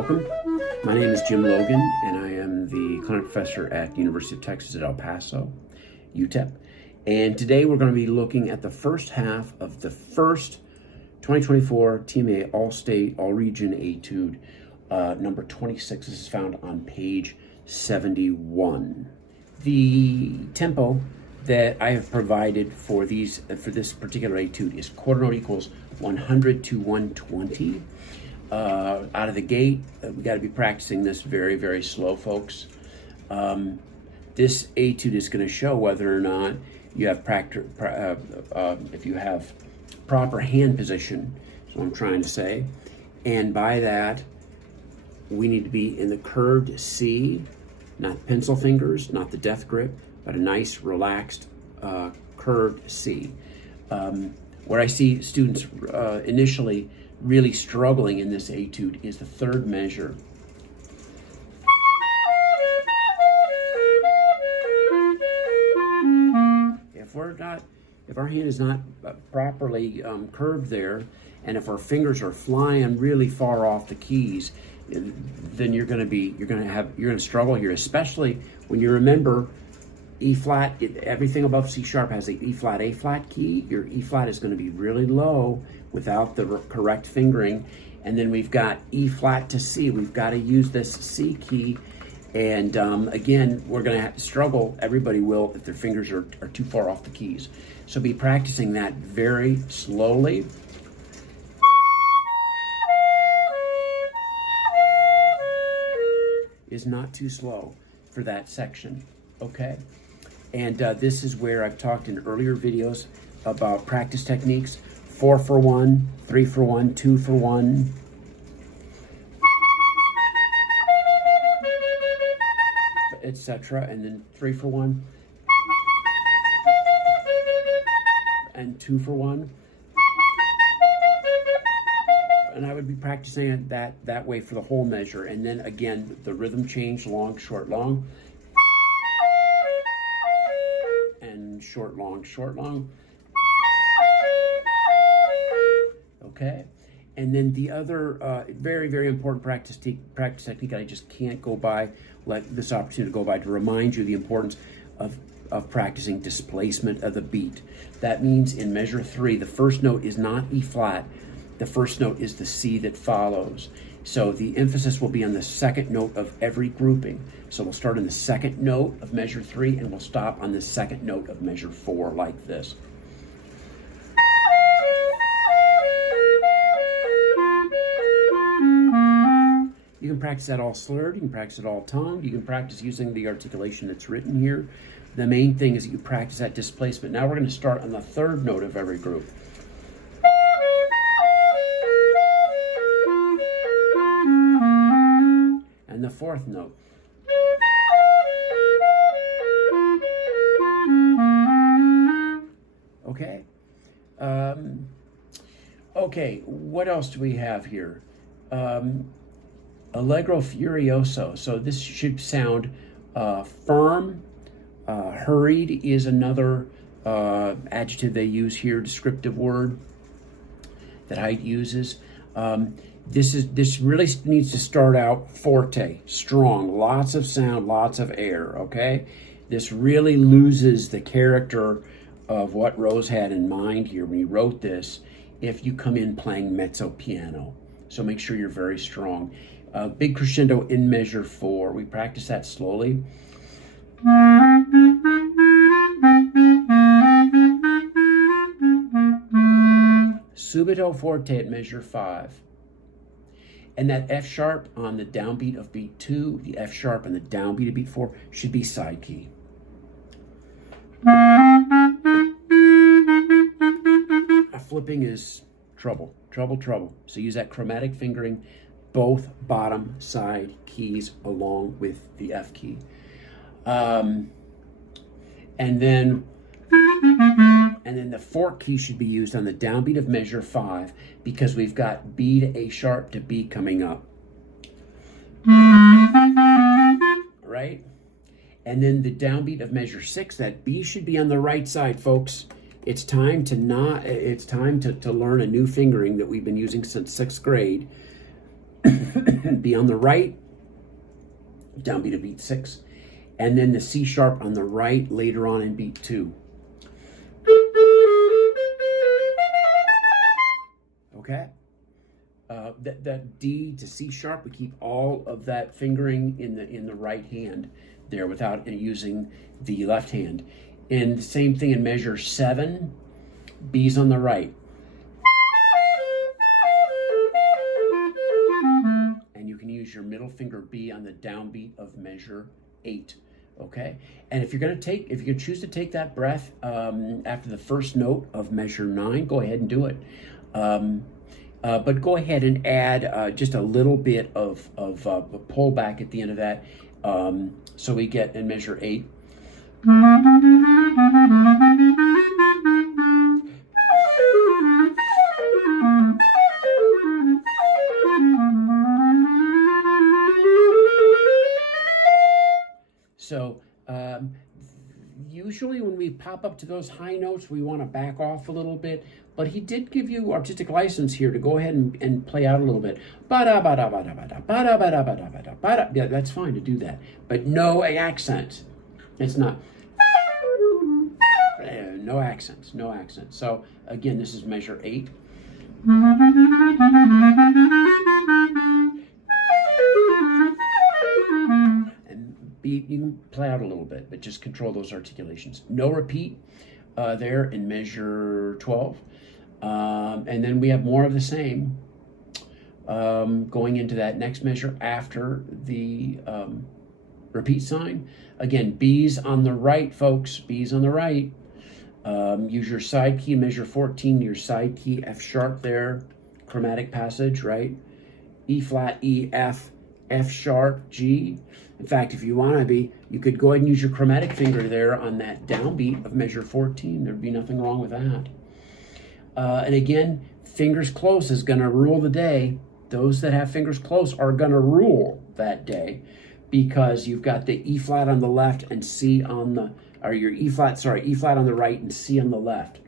welcome. My name is Jim Logan, and I am the clarinet professor at the University of Texas at El Paso, UTEP. And today we're going to be looking at the first half of the first 2024 TMEA All-State, All-Region Etude, number 26. This is found on page 71. The tempo that I have provided for this particular etude is quarter note equals 100 to 120. Out of the gate, we got to be practicing this very, very slow, folks. This etude is going to show whether or not you have if you have proper hand position. Is what I'm trying to say, and by that, we need to be in the curved C, not pencil fingers, not the death grip, but a nice, relaxed, curved C. Where I see students initially really struggling in this etude is the third measure. If our hand is not properly curved there, and if our fingers are flying really far off the keys, then you're going to struggle here, especially when you remember E flat. Everything above C sharp has a E flat, A flat key. Your E flat is going to be really low without the correct fingering, and then we've got E flat to C. We've got to use this C key, and again, we're going to struggle. Everybody will if their fingers are too far off the keys. So be practicing that very slowly. Is not too slow for that section, okay? And this is where I've talked in earlier videos about practice techniques: 4 for 1, 3 for 1, 2 for 1. Etc. And then 3 for 1 and 2 for 1. And I would be practicing it that way for the whole measure. And then again, the rhythm change: long, short, long, and short, long, short, long. Okay. And then the other very, very important practice technique I just can't let this opportunity go by to remind you the importance of practicing displacement of the beat. That means in measure 3, the first note is not E flat. The first note is the C that follows. So the emphasis will be on the second note of every grouping. So we'll start on the second note of measure 3 and we'll stop on the second note of measure 4 like this. You can practice that all slurred, you can practice it all tongued, you can practice using the articulation that's written here. The main thing is that you practice that displacement. Now we're going to start on the third note of every group. And the fourth note. Okay. Okay, what else do we have here? Allegro furioso. So this should sound firm. Hurried is another adjective they use here, descriptive word that Haidt uses. This really needs to start out forte, strong, lots of sound, lots of air, okay? This really loses the character of what Rose had in mind here when he wrote this if you come in playing mezzo piano. So make sure you're very strong. Big crescendo in measure 4. We practice that slowly. Subito forte at measure 5. And that F sharp on the downbeat of beat 2, the F sharp on the downbeat of beat 4 should be side key. Flipping is trouble, trouble, trouble. So use that chromatic fingering, both bottom side keys along with the F key. And then the fork key should be used on the downbeat of measure 5 because we've got B to A sharp to B coming up. Right? And then the downbeat of measure 6, that B should be on the right side, folks. It's time to learn a new fingering that we've been using since 6th grade. B on the right, downbeat of beat 6, and then the C sharp on the right later on in beat 2. Okay? That D to C sharp, we keep all of that fingering in the right hand there without using the left hand. And the same thing in measure 7, B's on the right. And you can use your middle finger B on the downbeat of measure 8. Okay, and if you choose to take that breath after the first note of measure 9, go ahead and do it. But go ahead and add just a little bit of a pullback at the end of that, so we get in measure 8. So usually when we pop up to those high notes, we want to back off a little bit, but he did give you artistic license here to go ahead and play out a little bit. Yeah, that's fine to do that, but no accent. It's not. No accents, no accents. So again, this is measure 8. You can play out a little bit, but just control those articulations. No repeat there in measure 12. And then we have more of the same going into that next measure after the repeat sign. Again, B's on the right, folks. B's on the right. Use your side key, measure 14, your side key, F sharp there. Chromatic passage, right? E flat, E, F, F sharp, G. In fact, if you want to be, you could go ahead and use your chromatic finger there on that downbeat of measure 14. There'd be nothing wrong with that. And again, fingers close is going to rule the day. Those that have fingers close are going to rule that day because you've got the E flat on the left and C on the, or your E flat on the right and C on the left.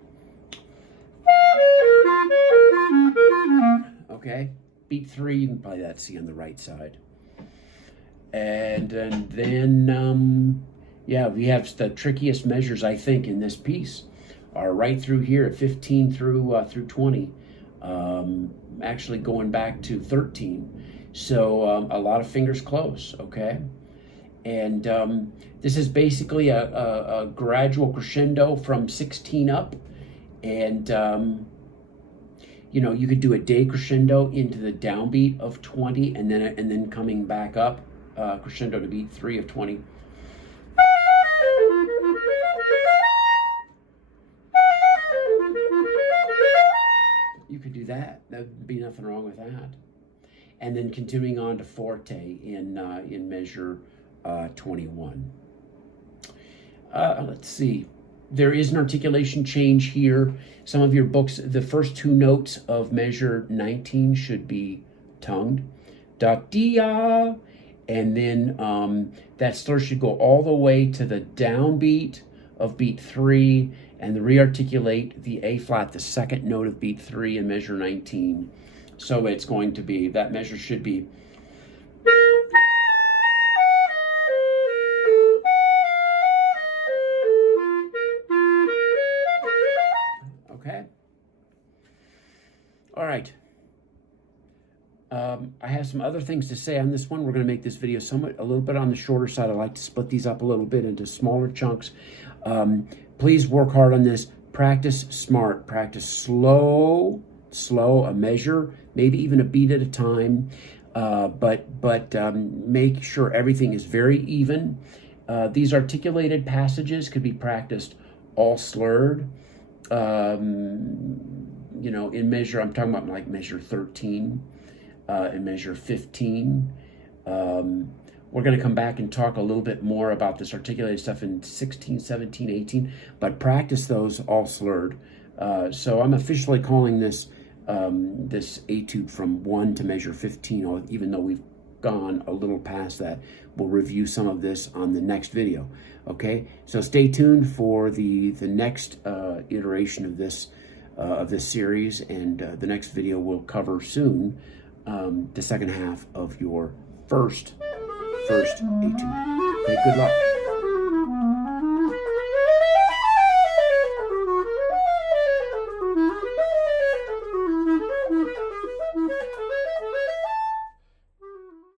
Okay, beat 3, you can play that C on the right side. And then, yeah, we have the trickiest measures, I think, in this piece are right through here at 15 through 20, actually going back to 13. So a lot of fingers close, okay? And this is basically a gradual crescendo from 16 up. And, you know, you could do a day crescendo into the downbeat of 20 and then coming back up. Crescendo to beat 3 of 20. You could do that. There'd be nothing wrong with that. And then continuing on to forte in measure 21. Let's see. There is an articulation change here. Some of your books, the first 2 notes of measure 19 should be tongued. Da-dee-ya. And then that slur should go all the way to the downbeat of beat 3 and re-articulate the A flat, the second note of beat 3 in measure 19. So it's going to be, that measure should be. Okay. All right. I have some other things to say on this one. We're going to make this video a little bit on the shorter side. I like to split these up a little bit into smaller chunks. Please work hard on this. Practice smart. Practice slow, a measure, maybe even a beat at a time. But make sure everything is very even. These articulated passages could be practiced all slurred. You know, in measure, I'm talking about like measure 13. In measure 15. We're going to come back and talk a little bit more about this articulated stuff in 16, 17, 18, but practice those all slurred. So I'm officially calling this this etude from 1 to measure 15, even though we've gone a little past that. We'll review some of this on the next video. Okay, so stay tuned for the next iteration of this series, and the next video will cover soon the second half of your first etude. Okay, good luck.